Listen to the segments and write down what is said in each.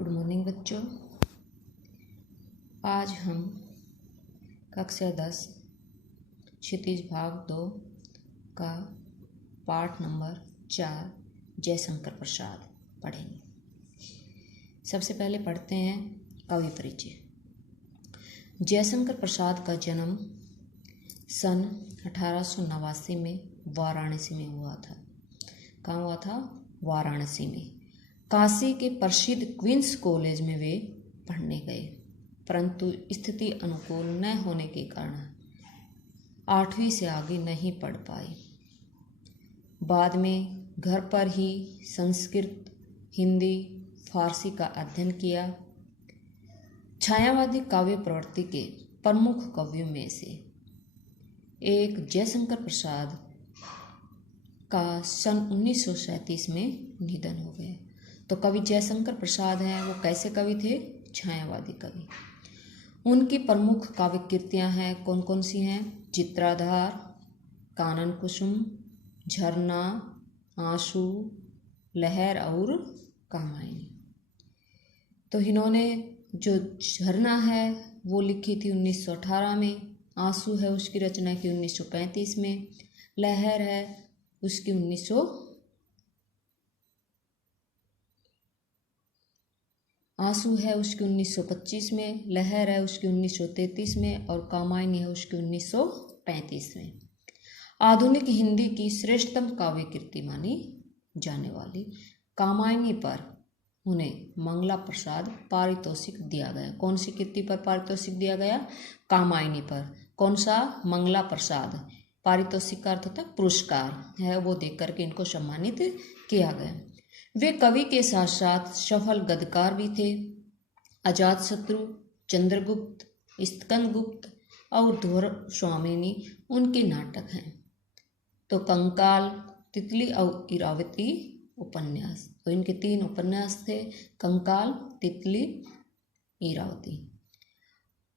Good morning बच्चों। आज हम कक्षा 10 क्षितिज भाग 2 का पाठ नंबर 4 जयशंकर प्रसाद पढ़ेंगे। सबसे पहले पढ़ते हैं कवि परिचय। जयशंकर प्रसाद का जन्म सन 1889 में वाराणसी में हुआ था। कहाँ हुआ था? वाराणसी में। काशी के प्रसिद्ध क्वींस कॉलेज में वे पढ़ने गए, परंतु स्थिति अनुकूल न होने के कारण 8वीं से आगे नहीं पढ़ पाए। बाद में घर पर ही संस्कृत, हिंदी, फारसी का अध्ययन किया। छायावादी काव्य प्रवृत्ति के प्रमुख कवियों में से एक जयशंकर प्रसाद का सन 1937 में निधन हो गया। तो कवि जयशंकर प्रसाद हैं, वो कैसे कवि थे? छायावादी कवि। उनकी प्रमुख काव्य कृतियाँ हैं, कौन कौन सी हैं? चित्राधार, कानन कुसुम, झरना, आंसू, लहर और कामायनी। तो इन्होंने जो झरना है वो लिखी थी 1918 में, आंसू है उसकी रचना की 1935 में, लहर है उसकी 1925 में, लहर है उसकी 1933 में और कामायनी है उसकी 1935 में। आधुनिक हिंदी की श्रेष्ठतम काव्य कृति मानी जाने वाली कामायनी पर उन्हें मंगला प्रसाद पारितोषिक दिया गया। कौन सी कृति पर पारितोषिक दिया गया? कामायनी पर। कौन सा? मंगला प्रसाद। पारितोषिक का अर्थ होता है पुरस्कार है, वो देकर के इनको सम्मानित किया गया। वे कवि के साथ साथ सफल गद्यकार भी थे। अजातशत्रु, चंद्रगुप्त, स्कंदगुप्त और ध्रुव स्वामिनी उनके नाटक हैं। तो कंकाल, तितली और इरावती उपन्यास, तो इनके 3 उपन्यास थे, कंकाल, तितली, इरावती।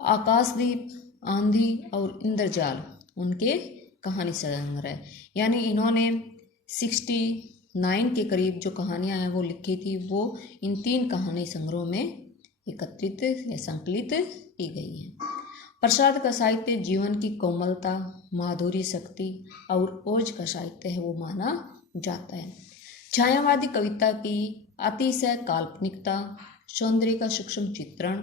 आकाशदीप, आंधी और इंद्रजाल उनके कहानी संग्रह, यानी इन्होंने 69 के करीब जो कहानियां हैं वो लिखी थी, वो इन 3 कहानी संग्रहों में एकत्रित या संकलित की गई हैं। प्रसाद का साहित्य जीवन की कोमलता, माधुर्य शक्ति और ओज का साहित्य है वो माना जाता है। छायावादी कविता की अतिशय काल्पनिकता, सौंदर्य का सूक्ष्म चित्रण,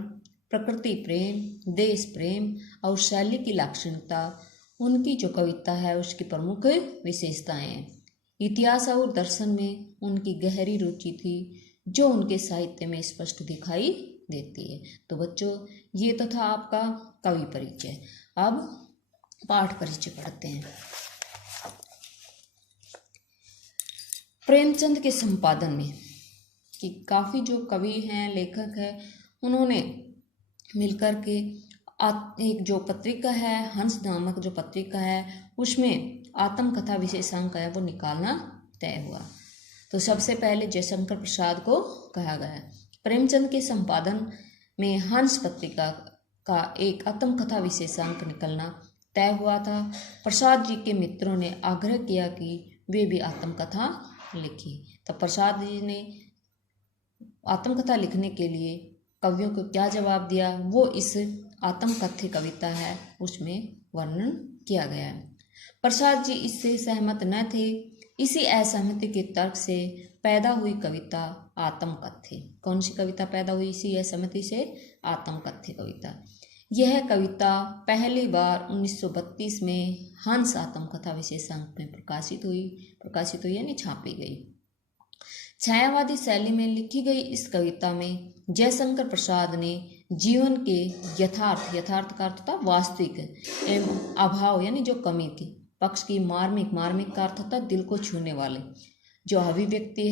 प्रकृति प्रेम, देश प्रेम और शैली की लाक्षणिकता उनकी जो कविता है उसकी प्रमुख विशेषताएं हैं। इतिहास और दर्शन में उनकी गहरी रुचि थी जो उनके साहित्य में स्पष्ट दिखाई देती है। तो बच्चों, ये तो था आपका कवि परिचय। अब पाठ परिचय पढ़ते हैं। प्रेमचंद के संपादन में कि काफ़ी जो कवि हैं, लेखक हैं, उन्होंने मिलकर के एक जो पत्रिका है, हंस नामक जो पत्रिका है, उसमें आत्मकथा विशेषांक है वो निकालना तय हुआ। तो सबसे पहले जयशंकर प्रसाद को कहा गया। प्रेमचंद के संपादन में हंस पत्रिका का एक आत्मकथा विशेषांक निकलना तय हुआ था। प्रसाद जी के मित्रों ने आग्रह किया कि वे भी आत्मकथा लिखी। तो प्रसाद जी ने आत्मकथा लिखने के लिए कवियों को क्या जवाब दिया, वो इस आत्मकथ्य कविता है उसमें वर्णन किया गया है। प्रसाद जी इससे सहमत न थे। इसी असहमति के तर्क से पैदा हुई कविता आत्मकथ्य। कौन सी कविता पैदा हुई इसी असहमति से? आत्मकथ्य कविता। यह कविता पहली बार 1932 में हंस आत्मकथा विशेषांक में प्रकाशित हुई यानी छापी गई। छायावादी शैली में लिखी गई इस कविता में जयशंकर प्रसाद ने जीवन के यथार्थ का अर्थ था वास्तविक एवं अभाव यानी जो कमी थी पक्ष की मार्मिक का अर्थ था दिल को छूने वाले जो अभिव्यक्ति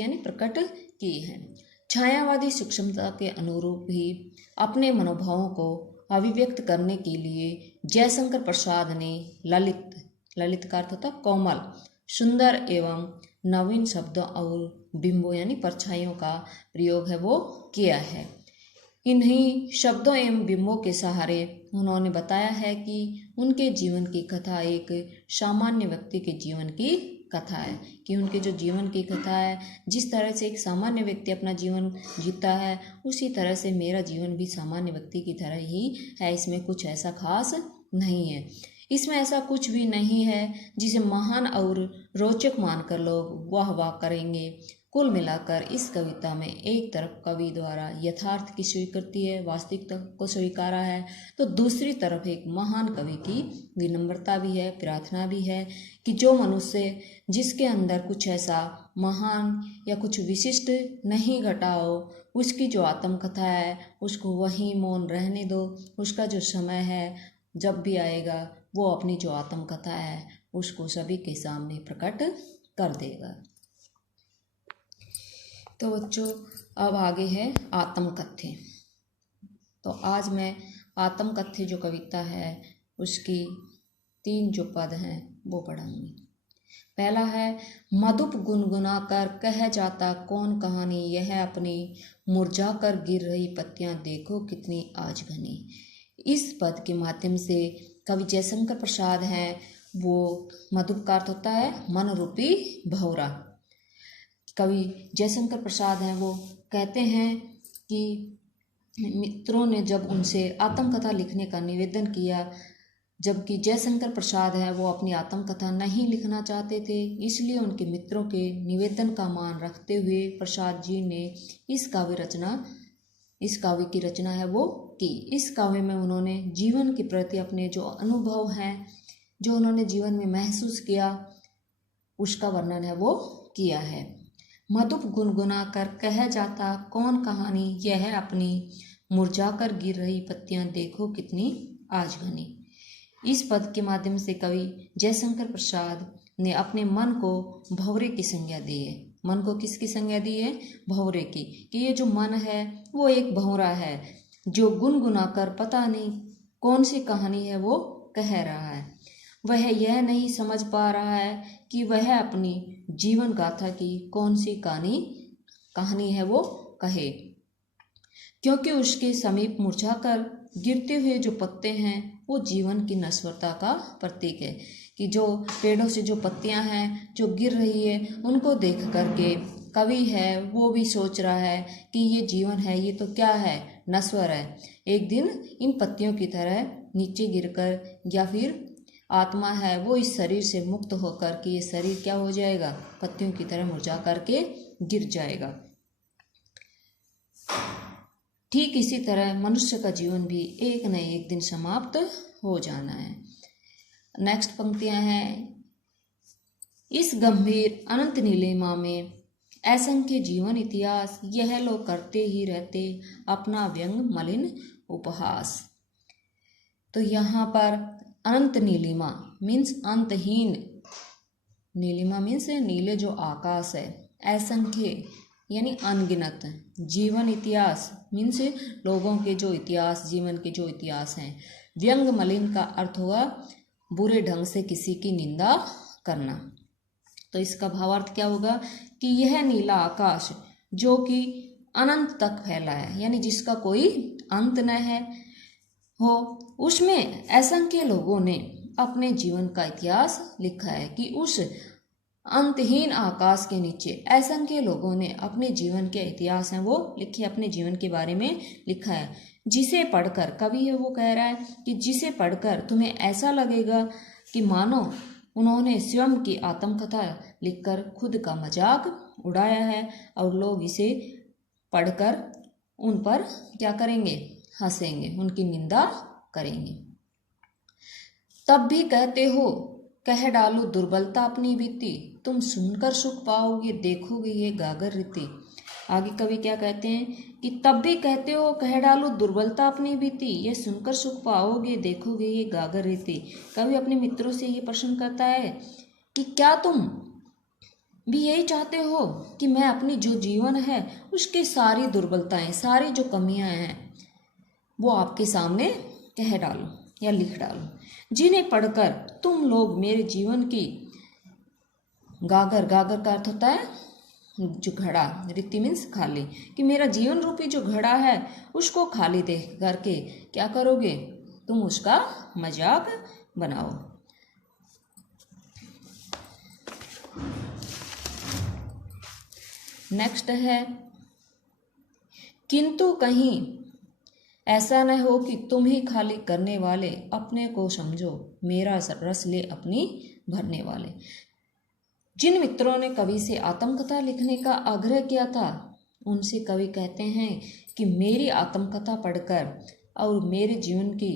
यानी प्रकट की है। छायावादी सूक्ष्मता के अनुरूप ही अपने मनोभावों को अभिव्यक्त करने के लिए जयशंकर प्रसाद ने ललित का अर्थ होता कोमल, सुंदर एवं नवीन शब्दों और बिंबों यानी परछाइयों का प्रयोग है वो किया है। इन्हीं शब्दों एवं बिंबों के सहारे उन्होंने बताया है कि उनके जीवन की कथा एक सामान्य व्यक्ति के जीवन की कथा है, कि उनके जो जीवन की कथा है, जिस तरह से एक सामान्य व्यक्ति अपना जीवन जीता है उसी तरह से मेरा जीवन भी सामान्य व्यक्ति की तरह ही है। इसमें कुछ ऐसा खास नहीं है, इसमें ऐसा कुछ भी नहीं है जिसे महान और रोचक मानकर लोग वाह वाह करेंगे। कुल मिलाकर इस कविता में एक तरफ कवि द्वारा यथार्थ की स्वीकृति है, वास्तविकता को स्वीकारा है, तो दूसरी तरफ एक महान कवि की विनम्रता भी है, प्रार्थना भी है कि जो मनुष्य जिसके अंदर कुछ ऐसा महान या कुछ विशिष्ट नहीं घटा हो, उसकी जो आत्मकथा है उसको वहीं मौन रहने दो। उसका जो समय है जब भी आएगा वो अपनी जो आत्मकथा है उसको सभी के सामने प्रकट कर देगा। तो बच्चों अब आगे है आत्मकथ्य। तो आज मैं आत्मकथ्य जो कविता है उसकी 3 जो पद हैं वो पढ़ाऊंगी। पहला है, मधुप गुनगुना कर कह जाता कौन कहानी, यह अपनी मुरझा कर गिर रही पत्तियां देखो कितनी आज घनी। इस पद के माध्यम से कवि जयशंकर प्रसाद हैं, वो मधुप का अर्थ होता है मन रूपी भौरा। कवि जयशंकर प्रसाद हैं, वो कहते हैं कि मित्रों ने जब उनसे आत्मकथा लिखने का निवेदन किया, जबकि जयशंकर प्रसाद है वो अपनी आत्मकथा नहीं लिखना चाहते थे, इसलिए उनके मित्रों के निवेदन का मान रखते हुए प्रसाद जी ने इस काव्य की रचना है वो की। इस काव्य में उन्होंने जीवन के प्रति अपने जो अनुभव हैं, जो उन्होंने जीवन में महसूस किया, उसका वर्णन है वो किया है। मधुप गुनगुना कर कह जाता कौन कहानी, यह अपनी मुरझा कर गिर रही पत्तियां देखो कितनी आज घनी। इस पद के माध्यम से कवि जयशंकर प्रसाद ने अपने मन को भंवरे की संज्ञा दी है। मन को किसकी संज्ञा दी है? भंवरे की, कि ये जो मन है वो एक भंवरा है जो गुनगुना कर पता नहीं कौन सी कहानी है वो कह रहा है। वह यह नहीं समझ पा रहा है कि वह अपनी जीवन गाथा की कौन सी कहानी है वो कहे, क्योंकि उसके समीप मुरझाकर गिरते हुए जो पत्ते हैं वो जीवन की नश्वरता का प्रतीक है। कि जो पेड़ों से जो पत्तियां हैं जो गिर रही है उनको देख करके कवि है वो भी सोच रहा है कि ये जीवन है, ये तो क्या है, नश्वर है, एक दिन इन पत्तियों की तरह नीचे गिरकर, या फिर आत्मा है वो इस शरीर से मुक्त होकर कि ये शरीर क्या हो जाएगा, पत्तियों की तरह मुरझा करके गिर जाएगा। ठीक इसी तरह मनुष्य का जीवन भी एक न एक दिन समाप्त हो जाना है। नेक्स्ट पंक्तियां हैं, इस गंभीर अनंत नीलिमा में असंख्य जीवन इतिहास, यह लोग करते ही रहते अपना व्यंग मलिन उपहास। तो यहाँ पर अनंत नीलिमा मीन्स अंतहीन, नीलिमा मीन्स नीले जो आकाश है, असंख्य यानी अनगिनत, जीवन इतिहास मीन्स लोगों के जो इतिहास, जीवन के जो इतिहास हैं। व्यंग मलिन का अर्थ हुआ बुरे ढंग से किसी की निंदा करना। तो इसका भावार्थ क्या होगा कि यह नीला आकाश जो कि अनंत तक फैला है, यानी जिसका कोई अंत न है हो, उसमें असंख्य लोगों ने अपने जीवन का इतिहास लिखा है। कि उस अंतहीन आकाश के नीचे असंख्य लोगों ने अपने जीवन के इतिहास हैं वो लिखे, अपने जीवन के बारे में लिखा है, जिसे पढ़कर कवि है वो कह रहा है कि जिसे पढ़कर तुम्हें ऐसा लगेगा कि मानो उन्होंने स्वयं की आत्मकथा लिखकर खुद का मजाक उड़ाया है और लोग इसे पढ़कर उन पर क्या करेंगे, हंसेंगे, उनकी निंदा करेंगे। तब भी कहते हो कह डालो दुर्बलता अपनी बीती, तुम सुनकर सुख पाओगे देखोगे ये गागर रीति। आगे कवि क्या कहते हैं कि तब भी कहते हो कह डालो दुर्बलता अपनी बीती, ये सुनकर सुख पाओगे देखोगे ये गागर रीति। कवि अपने मित्रों से ये प्रश्न करता है कि क्या तुम भी यही चाहते हो कि मैं अपनी जो जीवन है उसकी सारी दुर्बलताएं, सारी जो कमियां हैं वो आपके सामने कह डालो या लिख डालो, जिन्हें पढ़कर तुम लोग मेरे जीवन की गागर, गागर का अर्थ होता है जो घड़ा, रिति मीन्स खाली, कि मेरा जीवन रूपी जो घड़ा है उसको खाली देख करके क्या करोगे, तुम उसका मजाक बनाओ। नेक्स्ट है, किंतु कहीं ऐसा न हो कि तुम ही खाली करने वाले अपने को समझो, मेरा रस ले अपनी भरने वाले। जिन मित्रों ने कवि से आत्मकथा लिखने का आग्रह किया था, उनसे कवि कहते हैं कि मेरी आत्मकथा पढ़कर और मेरे जीवन की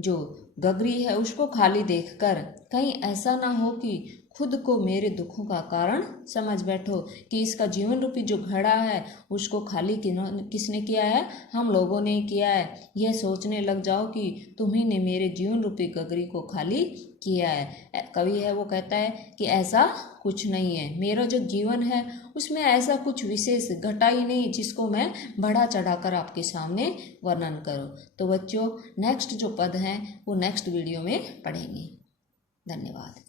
जो गगरी है उसको खाली देखकर कहीं ऐसा ना हो कि खुद को मेरे दुखों का कारण समझ बैठो, कि इसका जीवन रूपी जो घड़ा है उसको खाली किसने किया है, हम लोगों ने किया है। यह सोचने लग जाओ कि तुम्ही ने मेरे जीवन रूपी गगरी को खाली किया है। कवि है वो कहता है कि ऐसा कुछ नहीं है, मेरा जो जीवन है उसमें ऐसा कुछ विशेष घटा ही नहीं जिसको मैं बढ़ा चढ़ाकर आपके सामने वर्णन करूं। तो बच्चों, नेक्स्ट जो पद हैं वो नेक्स्ट वीडियो में पढ़ेंगे। धन्यवाद।